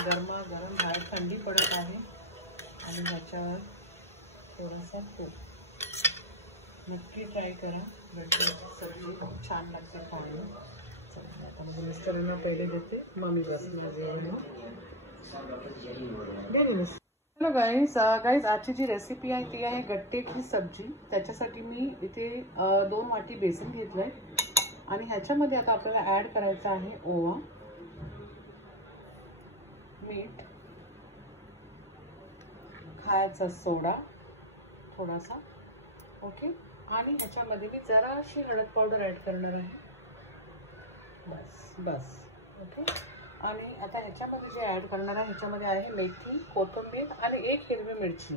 गरमागरम बाहेर थंडी पडत आहे आणि ह्याच्यावर थोडासा तूप. नक्की ट्राय करा. गट्ट्याची सब्जी खूप छान लागते खायला. चला आता माझ्या मिस्टरांना पहिले देते, मग मी बसणार जेवण. हॅलो गाईज, आजची जी रेसिपी आहे ती आहे गट्टेची सब्जी. त्याच्यासाठी मी इथे 2 वाटी बेसन घेतलं आहे आणि ह्याच्यामध्ये आता आपल्याला ॲड करायचा आहे ओवा, मीठ, खायचा सोडा थोडासा, ओके. आणि ह्याच्यामध्ये मी जराशी हळद पावडर ॲड करणार आहे, बस ओके. आणि आता ह्याच्यामध्ये जे ॲड करणार आहे ह्याच्यामध्ये आहे मेथी, कोथिंबीर आणि 1 हिरवी मिरची.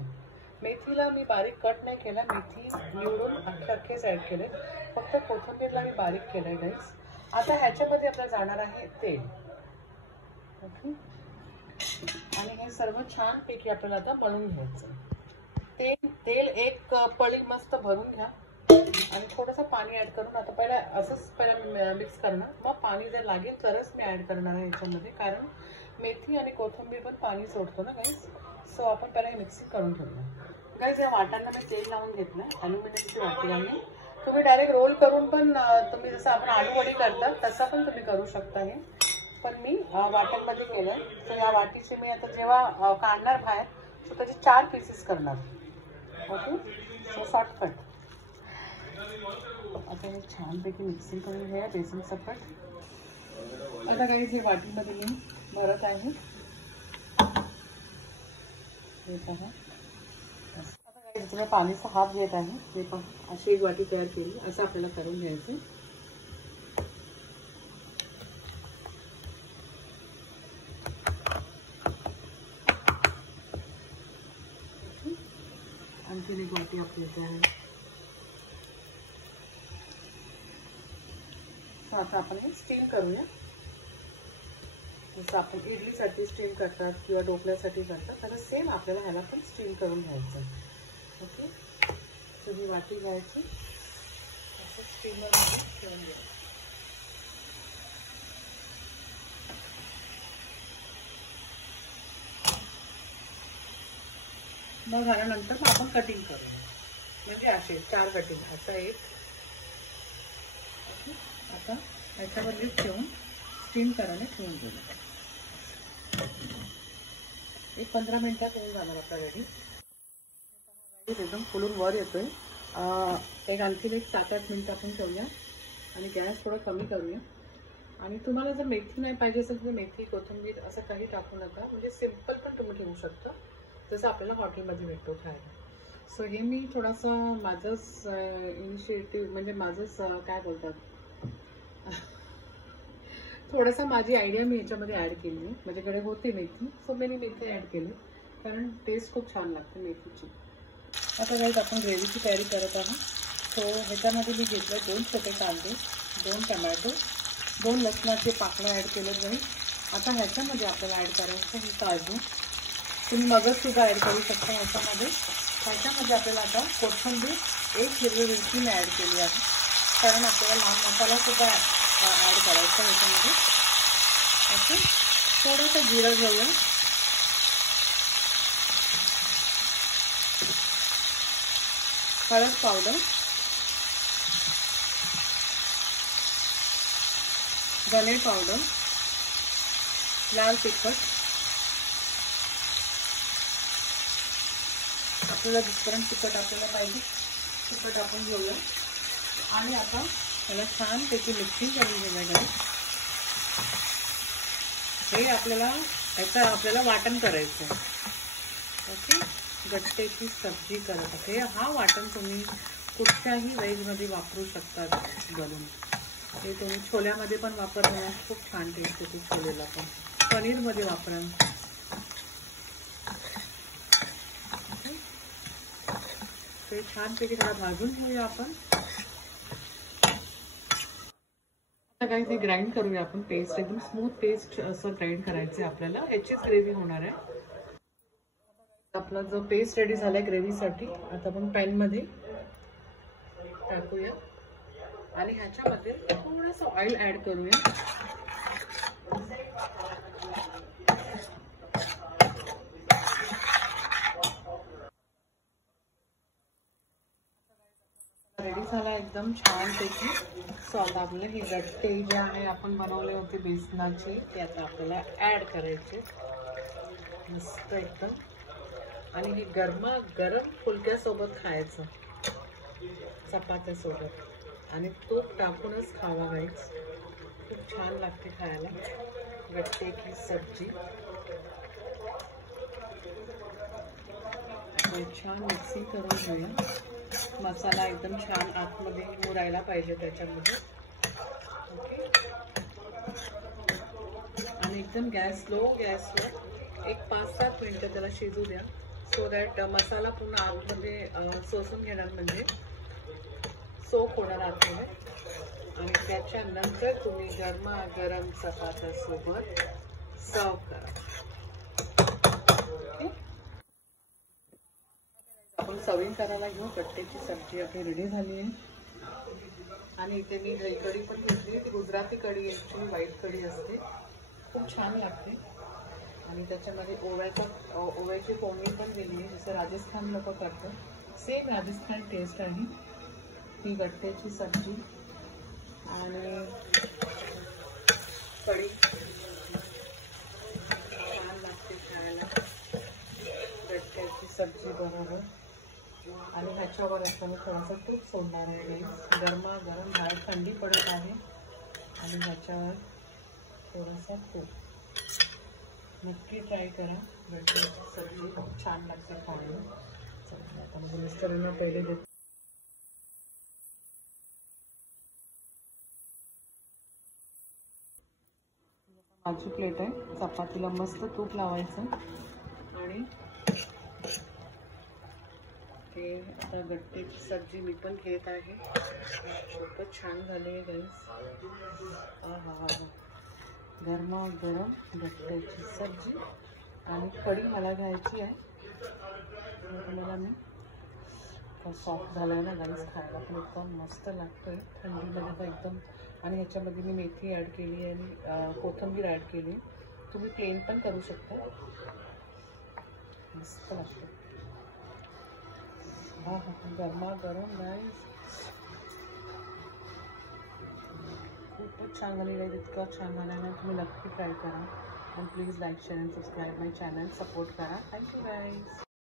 मेथीला मी बारीक कट नाही केला, मेथी निवडून अख्खेच ॲड केले. फक्त कोथिंबीरला मी बारीक केलं आहे गाईस. आता ह्याच्यामध्ये आपल्याला जाणार आहे तेल, ओके. आणि हे सर्व छानपैकी आपल्याला आता मळून घ्यायचं. तेल 1 पळी मस्त भरून घ्या आणि थोडंसं पाणी ॲड करून आता पहिला मिक्स करणार. मग पाणी जर लागेल तरच मी ॲड करणार आहे ह्याच्यामध्ये, कारण मेथी आणि कोथिंबीर पण पाणी सोडतो ना गाईस. सो आपण पहिला हे मिक्सिंग करून ठेवूया. गाईस, या वाटांना मी तेल लावून घेतलं, ॲल्युमिनियमची वाटी आहे. तुम्ही डायरेक्ट रोल करून पण तुम्ही जसं आपण आलू वडी करतात तसं पण तुम्ही करू शकता हे. पण मी वाट्यांमध्ये केलं. तर या वाटीची मी आता जेव्हा काढणार बाहेर सो त्याचे 4 पीसेस करणार, ओके. So shortcut. आता हे छानपैकी मिक्सिंग करून घ्या बेसन सकट. आता काही हे वाटीमध्ये मी भरत आहे, हे पहा. आता काही तुम्ही पाणीचा हाफ घेत आहे, हे पहा. अशी 1 वाटी तयार केली, असं आपल्याला करून घ्यायचं. आणखी 1 वाटी आपल्याला आहे. आता आपण हे स्टीम करूया. जसं आपण इडलीसाठी स्टीम करतात किंवा ढोकळ्यासाठी करतात तसं सेम आपल्याला ह्याला पण स्टीम करून घ्यायचं, ओके. तर ही वाटी घ्यायची, असं स्टीमरमध्ये ठेवून घ्यायचं. मग झाल्यानंतर मग आपण कटिंग करूया, म्हणजे असे 4 कटिंग, असं 1. आता ह्याच्यावरती ठेवून स्टीम करायला ठेवून देऊ. 15 मिनिटात होऊन जाणार आपला रेडी. एकदम फुलून वर येतोय. आणखी 7-8 मिनिटं आपण ठेवूया आणि गॅस थोडा कमी करूया. आणि तुम्हाला जर मेथी नाही पाहिजे असेल तर मेथी, कोथिंबीर असं काही टाकू नका, म्हणजे सिम्पल पण तुम्ही ठेवू शकता जसं आपल्याला हॉटेलमध्ये भेटतो खायला. सो हे मी थोडंसं माझंच इनिशिएटिव्ह, म्हणजे माझंच काय बोलतात, थोडासा माझी आयडिया मी ह्याच्यामध्ये ॲड केली आहे. माझ्याकडे होती मेथी, सो मी मेथी ॲड केली कारण टेस्ट खूप छान लागते मेथीची. आता काही आपण ग्रेव्हीची तयारी करत आहोत. सो ह्याच्यामध्ये मी घेतलं 2 छोटे कांदे, 2 टमॅटो, 2 लसणाचे पाकळ्या ॲड केले जाईल. आता ह्याच्यामध्ये आपल्याला ॲड करायचं हे काजू. तुम्ही मगजसुद्धा ॲड करू शकता ह्याच्यामध्ये. ह्याच्यामध्ये आपल्याला आता कोथिंबीर, 1 हिरवी मिरची मी ॲड केली आहे, कारण आपल्याला लाल मसालासुद्धा ॲड करायचा ह्याच्यामध्ये, ओके. थोडंसं जिरं घेऊया, हळद पावडर, धने पावडर, लाल तिखट, आपल्याला जिथपर्यंत तिखट आपल्याला पाहिजे तिखट आपण घेऊया. आणि आता त्याला छानपैकी मिक्सिंग करून घेऊया. हे आपल्याला वाटण करायचं, ओके. गट्टेची सब्जी करत आहे. हा वाटण तुम्ही कुठच्याही व्हेजमध्ये वापरू शकता बनवून. हे तुम्ही छोल्यामध्ये पण वापरा, खूप छान टेस्ट येते छोलेला पण. पनीरमध्ये वापरा. ते छानपैकी त्याला भाजून घेऊया आपण. आता काही ते ग्राइंड करूया आपण पेस्ट, एकदम स्मूथ पेस्ट असं ग्राइंड करायचं आपल्याला. ह्याचीच ग्रेव्ही होणार आहे. आपला जो पेस्ट रेडी झालाय ग्रेव्हीसाठी, आता आपण पॅनमध्ये टाकूया आणि ह्याच्यामध्ये थोडंसं ऑइल ॲड करूया. एकदम छानपैकी सॉल्ट आपले हे गट्टे जे आहे आपण बनवले होते बेसनाचे ते आता आपल्याला ॲड करायचे मस्त एकदम. आणि हे गरम फुलक्यासोबत खायचं चपात्यासोबत आणि तूप टाकूनच खावा गाईस. खूप छान लागते खायला गट्टे की सब्जी. छान मिक्सिंग करून घेऊया. मसाला एकदम छान आतमध्ये मुरायला पाहिजे त्याच्यामध्ये. ओके. आणि एकदम लो गॅसवर एक 5-7 मिनिटं त्याला शिजू द्या. सो दॅट मसाला पूर्ण आतमध्ये सोसून घेणार म्हणजे सोप होणार आतमध्ये. आणि त्याच्यानंतर तुम्ही गरम चपात्यासोबत सर्व करा. ओके. आपण सर्विंग करायला घेऊ. गट्टेची सब्जी आपली रेडी झाली आहे. आणि इथे मी दही कढी पण घेतली. ती गुजराती कढी ॲक्च्युली व्हाईट कढी असते. खूप छान लागते. आणि त्याच्यामध्ये ओव्याची फोडणी पण दिली आहे जसं राजस्थान लोक करतात. सेम राजस्थान टेस्ट आहे. ही गट्ट्याची सब्जी आणि कढी छान लागते खायला गट्ट्याची सब्जी बरोबर. आणि ह्याच्यावर आता मी थोडंसं तूप सोडणार आहे. गरमागरम बाहेर थंडी पडत आहे आणि ह्याच्यावर थोडंसं तूप. नक्की ट्राय करा. गट्ट्याची सब्जी खूप छान लागते खायला. चला आता म्हणजे मिस्टरांना पहिले देते. माझी प्लेट आहे. चपातीला मस्त तूप लावायचं आणि ते आता गट्टेची सब्जी मी पण घेत आहे. खूपच छान झाली आहे गाईस. हा गरमागरम गट्ट्याची सब्जी आणि कढी मला घ्यायची आहे. तुम्हाला मी सॉफ्ट झालं आहे ना गाईस. खायला पण एकदम मस्त लागतं थंडीमध्ये तर एकदम. आणि ह्याच्यामध्ये मी मेथी ॲड केली आणि कोथिंबीर ॲड केली. तुम्ही प्लेन पण करू शकता. मस्त लागतं. हा गरमागरम गाईस. खूपच छान झालेलं आहे. इतकं छान झालं आहे. तुम्ही नक्की ट्राय करा. आणि please like share and subscribe my channel. Support करा. Thank you guys.